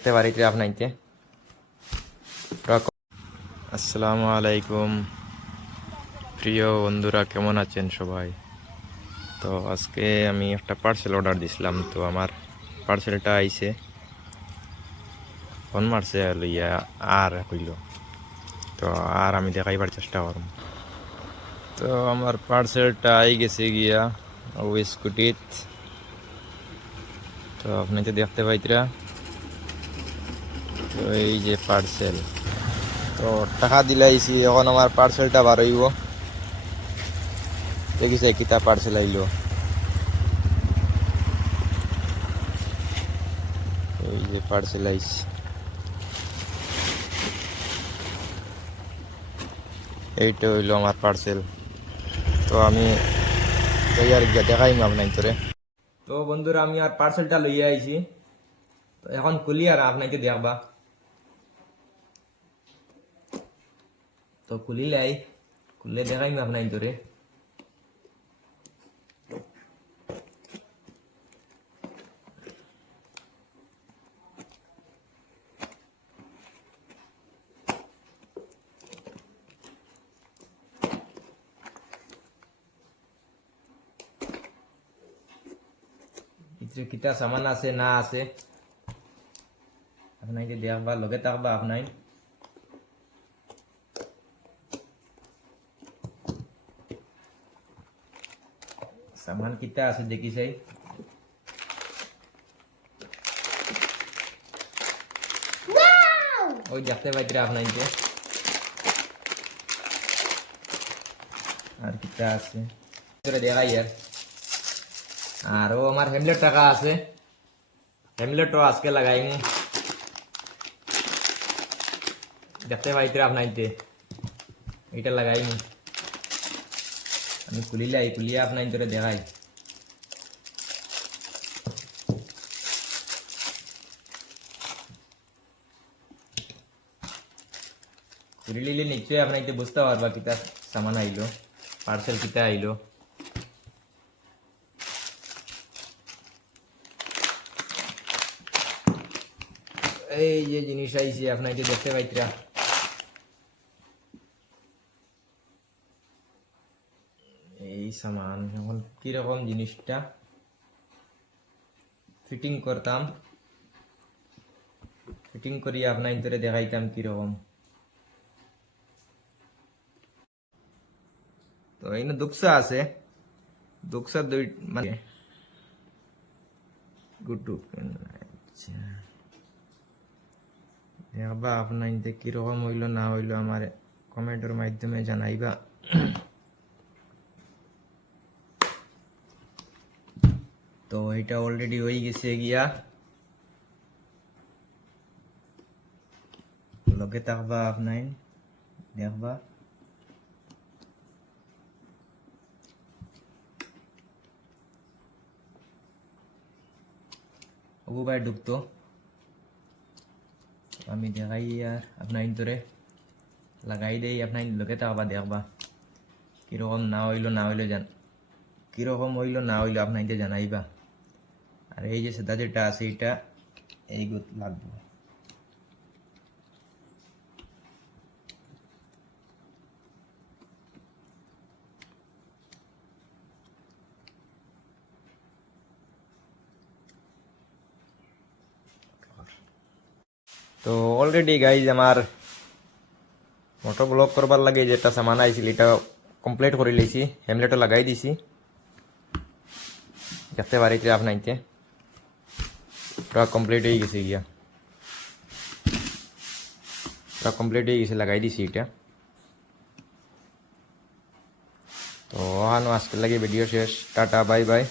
দেখতে পারি আপনাইতে। আসসালামু আলাইকুম প্রিয় বন্ধুরা, কেমন আছেন সবাই? তো আজকে আমি একটা পার্সেল অর্ডার দিছিলাম, তো আমার পার্সেলটা আইছে, ফোন মারছে লইয়া আর হইল, তো আর আমি দেখাইবার চেষ্টা করব। তো আমার পার্সেলটা আই গেছে গিয়া ও স্কুটিত। তো আপনি তো দেখতে পাইতরা, তো এই যে পার্সেল, তো টাকা দিলাইছি, এখন আমার পার্সেলটা বার হইব। দেখিছে কিতা পার্সেল আইলো, এই যে পার্সেল আইছে, এইটা হইলো আমার পার্সেল। তো আমি আর দেখাই আপনার তোরে। তো বন্ধুরা, আমি আর পার্সেলটা লইয়া আইছি, তো এখন খুলি আর আপনাকে দেখবা। তো খুলিলাই, খুললে দেখাই আপনার তোরে। কিতা সামান আছে না আছে আপনাকে দেখবা, লগে থাকবা আপনার। সামান কিতা আছে দেখি চাই। ওই দেখতে পাইতে আপনাকে, আর কিতা আছে দেখাই। আর ও আমার হেমলেট টাকা আছে, হেমলেটও আজকে লাগাইনি, দেখতে পাইতে আপনাইতে এটা লাগাইনি। আমি খুলিলাই, খুলিয়ে আপনার ধরে দেখাই। খুলি লিলে নিশ্চয়ই আপনাকে বুঝতে পারবা কিতা সামান আইলো, পার্সেল কিতা আইলো। এই যে জিনিস আইছে আপনাকে দেখতে পাইতরা, এই সামান। এখন কিরকম জিনিসটা ফিটিং করতাম, ফিটিং করিয়ে আপনার ধরে দেখাইতাম কিরকম। তো এই দুঃখা আছে, দুঃখা দুই মানে গুটু। আচ্ছা, দেখবা আপনার কিরকম হইলো না হইলো আমার কমেন্টের মাধ্যমে জানাইবা। তো এটা অলরেডি হয়ে গেছে গিয়া, লগে থাকবা আপনার দেখবা। ওগো ভাই ঢুকতো, আমি দেখাই আর আপনার ধরে লাগাই দেই, আপনার লগে থাকবা দেখবা কিরকম না হইলো না হইলো কিরকম হইলো না হইলো আপনাকে জানাইবা। আর এই যে সাদা যেটা আছে এটা এই লাগবে। তো অলরেডি গাইজ আমার মোটর ব্লক করবার লাগে যেটা সামান আইছিল এটা কমপ্লিট করে লইছি, হেমলেটও লাগাই দিছি, দেখতে পারিতে আপনাইতে পুরা কমপ্লিট হয়ে গেছে গিয়া, পুরা কমপ্লিট হয়ে গেছে, লাগাই দিছি এটা। তো আজকের লাগে ভিডিও শেষ, টাটা বাই বাই।